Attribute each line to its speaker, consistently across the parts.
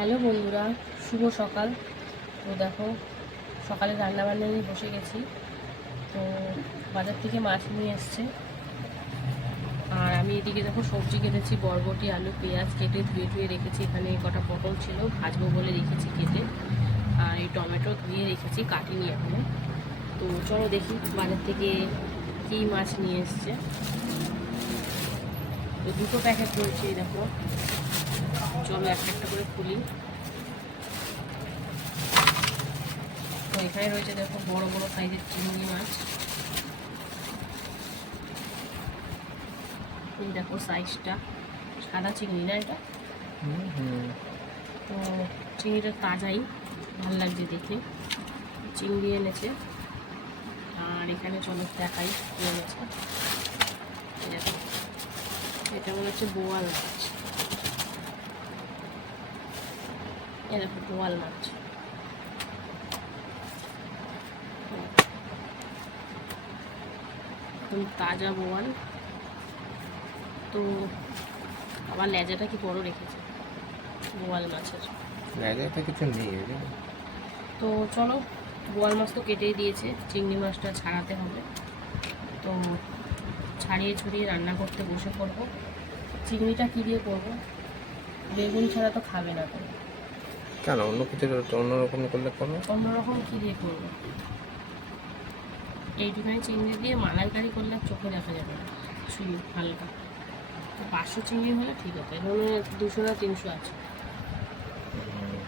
Speaker 1: Hello বন্ধুরা, শুভ সকাল। তো দেখো, সকালে রান্না বান্না নিয়ে বসে গেছি। তো বাজার থেকে মাছ নিয়ে এসছে। আর আমি এদিকে দেখো সবজি কেটেছি, বরবটি, আলু, পেঁয়াজ কেটে ধুয়ে ধুয়ে রেখেছি। এখানে কটা পটল ছিল, ভাজবো বলে রেখেছি কেটে। আর এই টমেটো ধুয়ে রেখেছি, কাটিনি এখানে। তো চলো দেখি বাজার থেকে কী মাছ নিয়ে এসছে। তো দুটো প্যাকেট রয়েছে দেখো। চলো একটা একটা করে খুলি। তো এখানে রয়েছে দেখো বড় বড় সাইজের চিংড়ি মাছ। এই দেখো সাইজটা সাদা চিংড়ি না এটা? তো চিংড়িটা তাজাই ভালো লাগছে দেখে। চিংড়ি এনেছে। আর এখানে চলো দেখাই এনেছে। এটা মনে হচ্ছে বোয়াল এ দেখো বোয়াল মাছ। একদম তাজা বোয়াল। তো আবার লেজাটা কি বড় রেখেছে? বোয়াল মাছের।
Speaker 2: জায়গাটা কিছু নেই
Speaker 1: তো চলো বোয়াল মাছ তো কেটেই দিয়েছে চিংড়ি মাছটা ছাড়াতে হবে। তো ছাড়িয়ে ছড়িয়ে রান্না করতে বসে পড়ব। চিংড়িটা কী দিয়ে করব? বেগুন ছাড়া তো খাবে না তো।
Speaker 2: কেন? অন্য কিছু অন্যরকম করলে করো।
Speaker 1: অন্যরকম কী দিয়ে করব? এইটুখানি চিংড়ি দিয়ে মালাইকারি করলে চোখে দেখা যাবে না। শুধু হালকা। তো পাঁচশো চিংড়ি হলে ঠিক হতো এখানে দুশো না তিনশো আছে।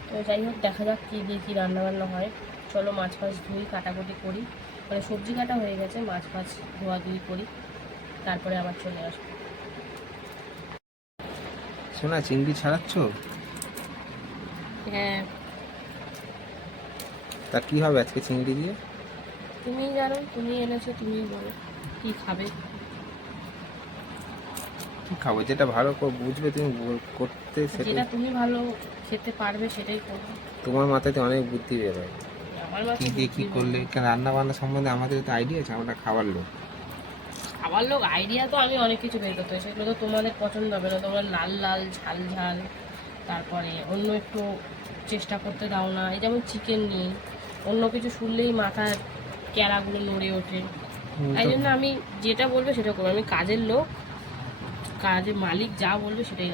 Speaker 1: তো যাই হোক দেখা যাক কী দিয়ে কী রান্নাবান্না হয়। চলো মাছ ফাছ ধুই কাটাকুটি করি। মানে সবজি কাটা হয়ে গেছে মাছ ফাছ ধোয়াধুয়ি করি। তারপরে আবার চলে আসব।
Speaker 2: শোনা চিংড়ি ছাড়াচ্ছ?
Speaker 1: হ্যাঁ।
Speaker 2: তা কি হবে আজকে চিংড়ি দিয়ে?
Speaker 1: তুমি জানো তুমি এনেছো তুমি বলো কী খাবে?
Speaker 2: কি খাব? যেটা ভালো করে বুঝবে তুমি বল- করতে সেটা
Speaker 1: যেটা তুমি ভালো খেতে পারবে সেটাই করবে।
Speaker 2: তোমার মাথাতে অনেক বুদ্ধি বেরোয়
Speaker 1: আমার
Speaker 2: কি
Speaker 1: মাথায়
Speaker 2: দিয়ে কি
Speaker 1: বুদ্ধি
Speaker 2: করলে? কেন রান্না বান্না সম্বন্ধে আমাদের তো আইডিয়া আছে আমরা খাবার লোক।
Speaker 1: খাবার লোক আইডিয়া তো আমি অনেক কিছু বের করতে হয় সেগুলো তো তোমাদের পছন্দ হবে না তোমরা লাল লাল ঝাল ঝাল তারপরে অন্য একটু চেষ্টা করতে দাও না। এই যেমন চিকেন নিয়ে অন্য কিছু শুনলেই মাথার ক্যারাগুলো নড়ে ওঠে। তাই জন্য আমি যেটা বলবে সেটা করব। আমি কাজের লোক কাজের মালিক যা বলবে সেটাই।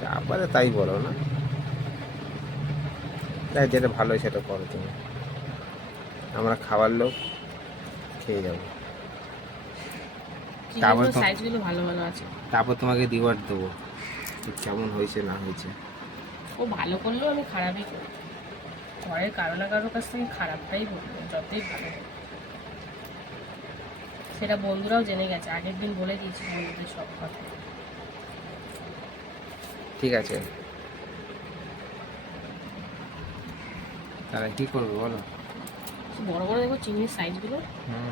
Speaker 2: যা পারে তাই বলো না। তাই যেটা ভালো সেটা করো তুমি। আমরা খাবার লোক খেয়ে যাব। তারপর তারপর তোমাকে রিওয়ার্ড দেবো। কেমন হয়েছে না হয়েছে?
Speaker 1: ও ভালো করলেও আমি খারাপই করি। ঘরের কারও না কারোর কাছ থেকে খারাপটাই বলব যতই ভালো সেটা বন্ধুরাও জেনে গেছে আগের দিন বলে দিয়েছি বন্ধুদের সব কথা।
Speaker 2: ঠিক আছে। তাহলে কি করব বলো?
Speaker 1: বড় বড় দেখো চিংড়ির সাইজগুলো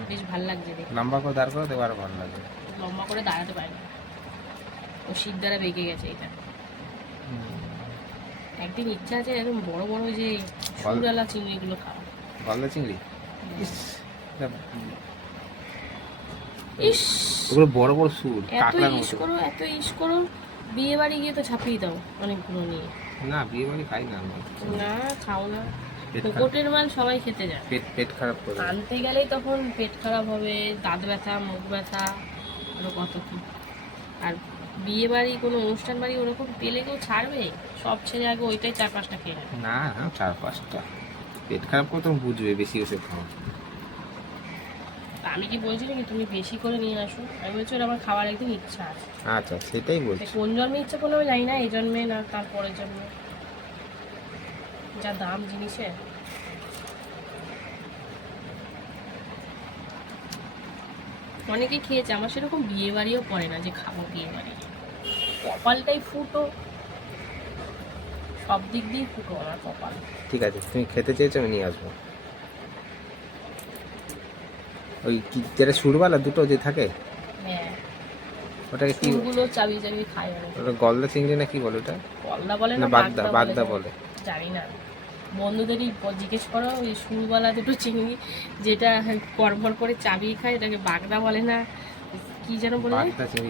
Speaker 1: বেশ ভালো লাগছে দেখে
Speaker 2: লম্বা করে দাঁড় করে দেবো আরও ভালো লাগবে
Speaker 1: লম্বা করে দাঁড়াতে পারে না। ও শীত দ্বারা বেঁকে গেছে এটা। একদিন ইচ্ছা আছে একদম বড় বড় যে সুরালা চিংড়িগুলো খাওয়া।
Speaker 2: গলদা চিংড়ি? ইস, ওগুলো বড় বড় সুর
Speaker 1: এত ইস করো এত ইস করো বিয়ে বাড়ি গিয়ে তো ছাপিয়ে দাও অনেকগুলো নিয়ে।
Speaker 2: না বিয়ে বাড়ি খাই না
Speaker 1: না খাও না।
Speaker 2: পেট খারাপ।
Speaker 1: কোটের মাল সবাই খেতে যায়।
Speaker 2: পেট পেট খারাপ করে।
Speaker 1: আনতে গেলেই তখন পেট খারাপ হবে দাঁত ব্যথা মুখ ব্যথা আরও কত কি। আর বিয়ে বাড়ি কোনো অনুষ্ঠান বাড়ি ওরকম পেলে কেউ ছাড়বে? সব ছেড়ে আগে ওইটাই চার পাঁচটা খেয়ে নেবে।
Speaker 2: না না চার পাঁচটা পেট খারাপ করে তুমি বুঝবে বেশি ওষুধ খাও
Speaker 1: তা আমি কি বলছি নাকি তুমি বেশি করে নিয়ে আসো? আমি বলছি ওর আমার খাওয়ার একদিন ইচ্ছা আছে।
Speaker 2: আচ্ছা সেটাই বলছি।
Speaker 1: কোন জন্মে ইচ্ছা করলে আমি জানি না এই জন্মে না তার পরের জন্মে। যা দাম জিনিসের অনেকে খেয়েছে আমার সেরকম বিয়ে বাড়িও পড়ে না যে খাব বিয়ে বাড়ি। কপালটাই ফুটো। সব দিক দিয়ে ফুটো আমার কপাল।
Speaker 2: ঠিক আছে তুমি খেতে চেয়েছো আমি নিয়ে আসব। ওই কি যেটা সুরবালা দুটো যে থাকে
Speaker 1: হ্যাঁ।
Speaker 2: ওটাকে কি
Speaker 1: ফুলগুলো চাবি চাবি খায়
Speaker 2: ওটা গলদা চিংড়ি না কি বলে ওটা?
Speaker 1: কল্লা বলে
Speaker 2: না বাগদা
Speaker 1: বাগদা বলে। জানি না। বন্ধুদেরই জিজ্ঞেস করো ওই সুরবালা দুটো চিংড়ি যেটা কড়মড় করে চাবিয়ে খায় এটাকে বাগদা বলে না কি যেন বলে?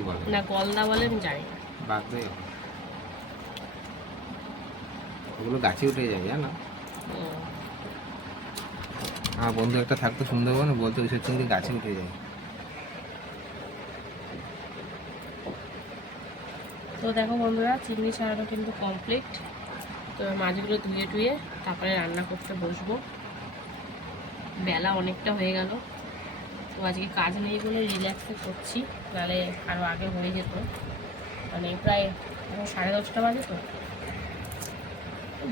Speaker 2: বলে।
Speaker 1: না গলদা বলে আমি জানি না।
Speaker 2: বাগদাই হবে। ওগুলো গাছে উঠে যায় জানো। আমার বন্ধু একটা থাকতো সুন্দরবনে বলতো ওইসব চিংড়ি গাছে উঠে যায়।
Speaker 1: তো দেখো বন্ধুরা চিংড়ি ছাড়ানো কিন্তু কমপ্লিট তো মাছগুলো ধুয়ে টুয়ে তারপরে রান্না করতে বসবো। বেলা অনেকটা হয়ে গেল। তো আজকে কাজ নেই বলে রিল্যাক্সে করছি। নাহলে আরও আগে হয়ে যেত। মানে প্রায় সাড়ে দশটা বাজে তো।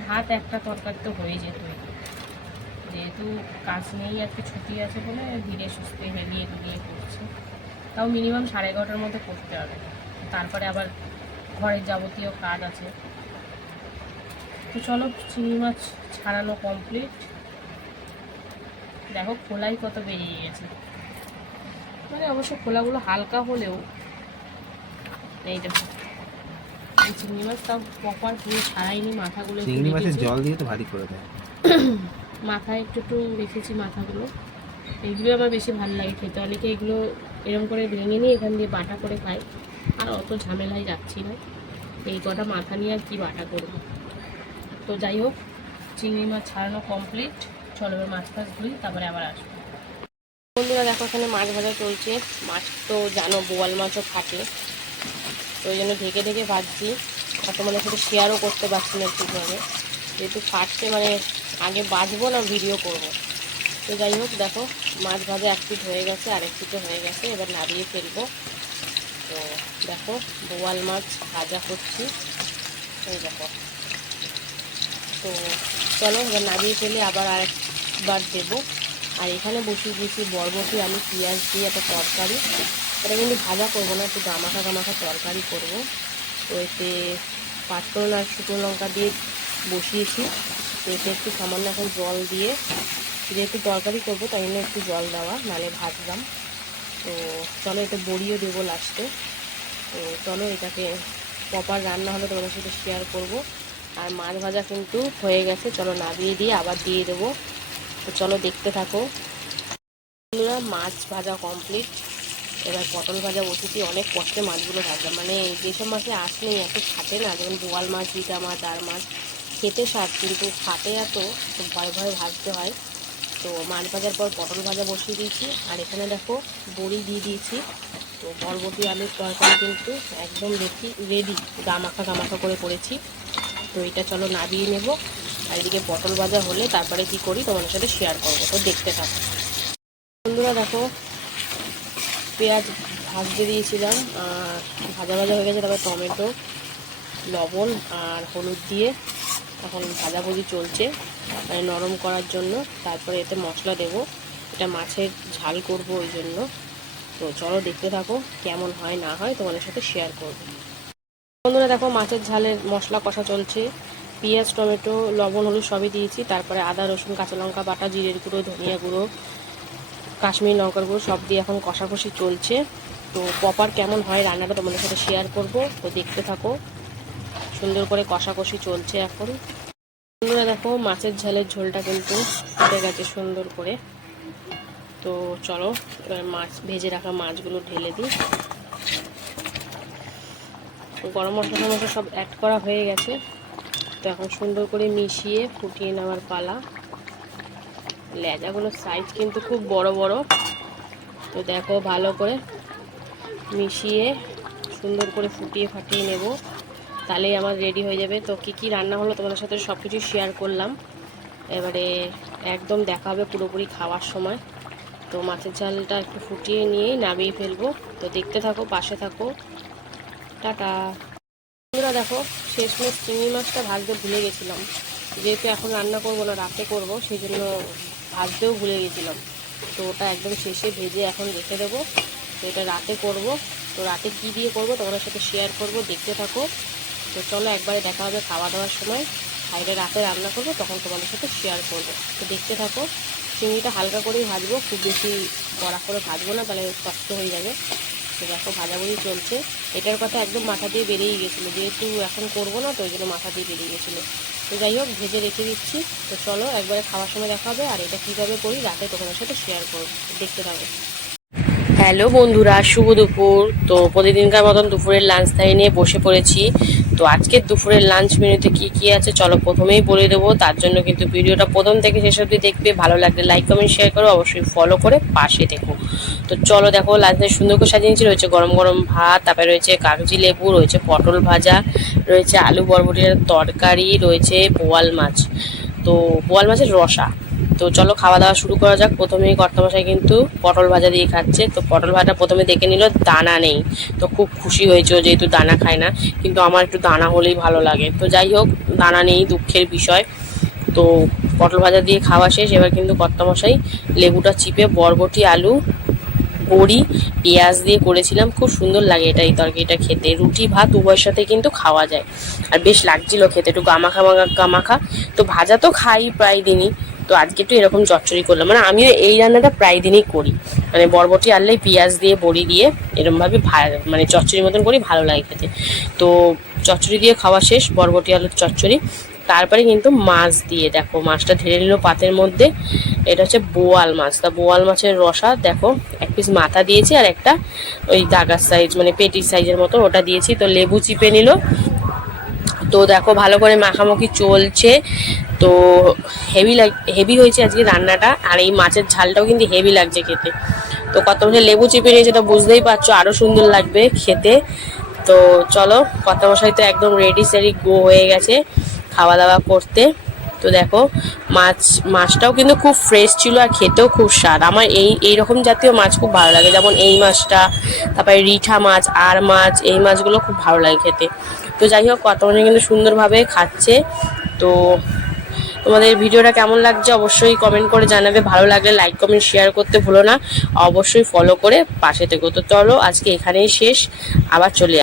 Speaker 1: ভাত একটা তরকারি তো হয়ে যেত যেহেতু কাজ নেই, আজকে ছুটি আছে বলে ধীরে সুস্থে হেলিয়ে দুলিয়ে করছি তাও মিনিমাম সাড়ে এগারোটার মধ্যে করতে হবে। তারপরে আবার ঘরের যাবতীয় কাজ আছে। তো চলো, চিংড়ি মাছ ছাড়ানো কমপ্লিট দেখো, খোলাই কত বেরিয়ে গেছে। মানে অবশ্য খোলাগুলো হালকা হলেও, এই চিংড়ি মাছ তাও প্রপার পুরো ছাড়াইনি মাথাগুলো
Speaker 2: চিংড়ি মাছের জল দিয়ে তো ভারী করে দেয়।
Speaker 1: মাথায় একটু একটু রেখেছি মাথাগুলো। এইগুলো আমার বেশি ভালো লাগে খেতে। অনেকে এগুলো এরকম করে ভেঙে নিয়ে এখান দিয়ে বাটা করে খায়। আর অত ঝামেলায় যাচ্ছি না। এই কটা মাথা নিয়ে আর কি বাটা করব। তো যাই হোক চিংড়ি মাছ ছাড়ানো কমপ্লিট চলো এবার মাছ ফাছ ধুই তারপরে আবার আসব। বন্ধুরা দেখো এখানে মাছ ভাজা চলছে। মাছ তো জানো বোয়াল মাছও থাকে। তো ওই জন্য ঢেকে ঢেকে ভাজছি। আর তোমাদের সাথে শেয়ারও করতে পারছি না ঠিকভাবে। যেহেতু ফার্স্টে মানে আগে বাজবো না ভিডিও করব। তো যাই হোক, দেখো, মাছ ভাজা এক পিঠ হয়ে গেছে, আরেক পিঠে হয়ে গেছে, এবার নাড়িয়ে ফেলব। তো দেখো, বোয়াল মাছ ভাজা করছি। এই দেখো। তো চলো, এবার নাড়িয়ে ফেলে আবার আরেকবার দেবো। আর এখানে বসিয়ে দিয়েছি বরবটি, আলু, পেঁয়াজ দিয়ে একটা তরকারি। এটা কিন্তু ভাজা করব না, একটু গামাখা গামাখা তরকারি করব। তো এতে পাঁচফোড়ন আর শুকনো লঙ্কা দিয়ে বসিয়েছি। তো এতে একটু সামান্য এখন জল দিয়ে যেহেতু তরকারি করব, তাই জন্য একটু জল দেওয়া, নালে ভাজলাম। তো চলো এটা বড়িও দেবো লাস্টে। তো চলো এটাকে প্রপার রান্না হলে তোমাদের সাথে শেয়ার করব। আর মাছ ভাজা কিন্তু হয়ে গেছে, চলো নামিয়ে দিয়ে আবার দিয়ে দেবো। তো চলো দেখতে থাকো। মাছ ভাজা কমপ্লিট এবার পটল ভাজা বসেছি অনেক কষ্টে মাছগুলো ভাজলাম। মানে যেসব মাছে আসলে এত ফাটে না, যেমন বোয়াল মাছ জিটা মাছ আর মাছ, খেতে স্বাদ, কিন্তু ফাটে এত ভয় ভয় ভাজতে হয়। তো মাছ ভাজার পর পটল ভাজা বসিয়ে দিয়েছি, আর এখানে দেখো বড়ি দিয়ে দিয়েছি। তো বরবটি, আলুর তরকারি কিন্তু একদম রেডি রেডি, গামাখা গামাখা করে করেছি। তো এটা চলো নাবিয়ে নেব। আর এদিকে পটল ভাজা হলে তারপরে কি করি, তোমাদের সাথে শেয়ার করব, তো দেখতে থাকো। বন্ধুরা দেখো পেঁয়াজ ভাজতে দিয়েছিলাম, আর ভাজা ভাজা হয়ে গেছে, তারপরে টমেটো, লবণ আর হলুদ দিয়ে এখন ভাজাভুজি চলছে মানে নরম করার জন্য। তারপরে এতে মশলা দেব, এটা মাছের ঝাল করব ওই জন্য। তো চলো দেখতে থাকো কেমন হয়, না হয়, তোমাদের সাথে শেয়ার করব। বন্ধুরা দেখো, মাছের ঝালের মশলা কষা চলছে। পেঁয়াজ, টমেটো, লবণ, হলুদ সবই দিয়েছি। তারপরে আদা, রসুন, কাঁচা লঙ্কা বাটা, জিরের গুঁড়ো, ধনিয়া গুঁড়ো কাশ্মীরি লঙ্কার গুঁড়ো সব দিয়ে এখন কষাকষি চলছে। তো প্রপার কেমন হয় রান্নাটা তোমাদের সাথে শেয়ার করব, তো দেখতে থাকো। সুন্দর করে কষাকষি চলছে এখন। বন্ধুরা দেখো, মাছের ঝালের ঝোলটা কিন্তু ফুটে গেছে সুন্দর করে। তো চলো, এবার মাছ, ভেজে রাখা মাছগুলো ঢেলে দিই। গরম মশলা টমশলা সব অ্যাড করা হয়ে গেছে। তো এখন সুন্দর করে মিশিয়ে ফুটিয়ে নেওয়ার পালা। লেজাগুলোর সাইজ কিন্তু খুব বড় বড়। তো দেখো ভালো করে মিশিয়ে সুন্দর করে ফুটিয়ে ফাটিয়ে নেব। তাহলেই আমার রেডি হয়ে যাবে। তো কী কী রান্না হলো তোমাদের সাথে সব কিছু শেয়ার করলাম। এবারে একদম দেখা হবে পুরোপুরি খাওয়ার সময়। তো মাছের ঝালটা একটু ফুটিয়ে নিয়েই নামিয়ে ফেলব। তো দেখতে থাকো, পাশে থাকো। টাটা। বন্ধুরা দেখো, শেষমেশ চিংড়ি মাছটা ভাজতে ভুলে গেছিলাম। যেহেতু এখন রান্না করব না, রাতে করব সেই জন্য ভাজতেও ভুলে গেছিলাম। তো ওটা একদম শেষে ভেজে এখন রেখে দেবো। তো এটা রাতে করব। তো রাতে কী দিয়ে করব তোমাদের সাথে শেয়ার করব, দেখতে থাকো। তো চলো একবারে দেখা হবে খাওয়া দাওয়ার সময়। আর রাতে রান্না করব, তখন তোমাদের সাথে শেয়ার করব। তো দেখতে থাকো। চিংড়িটা হালকা করেই ভাজবো, খুব বেশি কড়া করে ভাজবো না, তাহলে শক্ত হয়ে যাবে। তো দেখো ভাজাভুজি চলছে। এটার কথা একদম মাথা দিয়ে বেরিয়ে গেছিল। যেহেতু এখন করব না, তো ওই জন্য মাথা দিয়ে বেরিয়ে গেছিল। তো যাই হোক, ভেজে রেখে দিচ্ছি। তো চলো একবারে খাওয়ার সময় দেখা হবে আর এটা কীভাবে করি রাতে তোমাদের সাথে শেয়ার করব। দেখতে থাকো। হ্যালো বন্ধুরা, শুভ দুপুর। তো প্রতিদিনকার মতন দুপুরের লাঞ্চ টাইম নিয়ে বসে পড়েছি। তো আজকের দুপুরের লাঞ্চ মেনুতে কি কি আছে চলো প্রথমেই বলে দেবো। তার জন্য কিন্তু ভিডিওটা প্রথম থেকে শেষ অবধি দেখবে। ভালো লাগলে লাইক কমেন্ট শেয়ার করো। অবশ্যই ফলো করে পাশে দেখো তো চলো দেখো লাঞ্চে সুন্দর করে সাজিয়েছি। রয়েছে গরম গরম ভাত, তারপরে রয়েছে কাগজি লেবু, রয়েছে পটল ভাজা, রয়েছে আলু বরবটির তরকারি, রয়েছে বোয়াল মাছ। তো বোয়াল মাছের রসা। তো চলো খাওয়া দাওয়া শুরু করা যাক। প্রথমেই কর্তামশাই কিন্তু পটল ভাজা দিয়ে খাচ্ছে। তো পটল ভাজা প্রথমে দেখে নিল দানা নেই। তো খুব খুশি হয়েছে যেহেতু দানা খায় না। কিন্তু আমার একটু দানা হলেই ভালো লাগে। তো যাই হোক, দানা নেই, দুঃখের বিষয়। তো পটল ভাজা দিয়ে খাওয়া শেষ। এবার কিন্তু কর্তামশাই লেবুটা চিপে বরবটি, আলু, বড়ি, পেঁয়াজ দিয়ে করেছিলাম। খুব সুন্দর লাগে এটা এই তরকারিটা খেতে। রুটি, ভাত উভয়ের সাথে কিন্তু খাওয়া যায়। আর বেশ লাগছিল খেতে। একটু গামাখা গামাখা। তো ভাজা তো খাই প্রায় দিনই। তো আজকে একটু এরকম চচ্চড়ি করলাম। মানে আমিও এই রান্নাটা প্রায় দিনই করি। মানে বরবটি আনলেই পেঁয়াজ দিয়ে, বড়ি দিয়ে এরমভাবে মানে চচ্চড়ির মতন করি, ভালো লাগে খেতে। তো চচ্চড়ি দিয়ে খাওয়া শেষ, বরবটি, আলুর চচ্চড়ি। তারপরে কিন্তু মাছ দিয়ে, দেখো, মাছটা ঢেলে নিল পাতের মধ্যে। এটা হচ্ছে বোয়াল মাছ। তা বোয়াল মাছের রসা, দেখো, এক পিস মাথা দিয়েছি আর একটা ওই দাগার সাইজ মানে পেটির সাইজের মতো ওটা দিয়েছি। তো লেবু চিপে নিল। তো দেখো ভালো করে মাখামাখি চলছে। তো হেভি লাগ হেভি হয়েছে আজকে রান্নাটা। আর এই মাছের ঝালটাও কিন্তু হেভি লাগছে খেতে। তো কত মশাই লেবু চিপে নিয়েছে তো বুঝতেই পারছ আরও সুন্দর লাগবে খেতে। তো চলো কত মশাই তো একদম রেডি সেডি গো হয়ে গেছে খাওয়া দাওয়া করতে। তো দেখো, মাছ মাছটাও কিন্তু খুব ফ্রেশ ছিল আর খেতেও খুব স্বাদ। আমার এই এই রকম জাতীয় মাছ খুব ভালো লাগে। যেমন এই মাছটা, তারপরে রিঠা মাছ, আর মাছ, এই মাছগুলো খুব ভালো লাগে খেতে। তো যাই হোক কত কিন্তু সুন্দরভাবে খাচ্ছে। তো তোমাদের ভিডিওটা কেমন লাগছে অবশ্যই কমেন্ট করে জানাবে। ভালো লাগলে লাইক কমেন্ট শেয়ার করতে ভুলো না। অবশ্যই ফলো করে পাশে থেকে। তো চলো, আজকে এখানেই শেষ। আবার চলে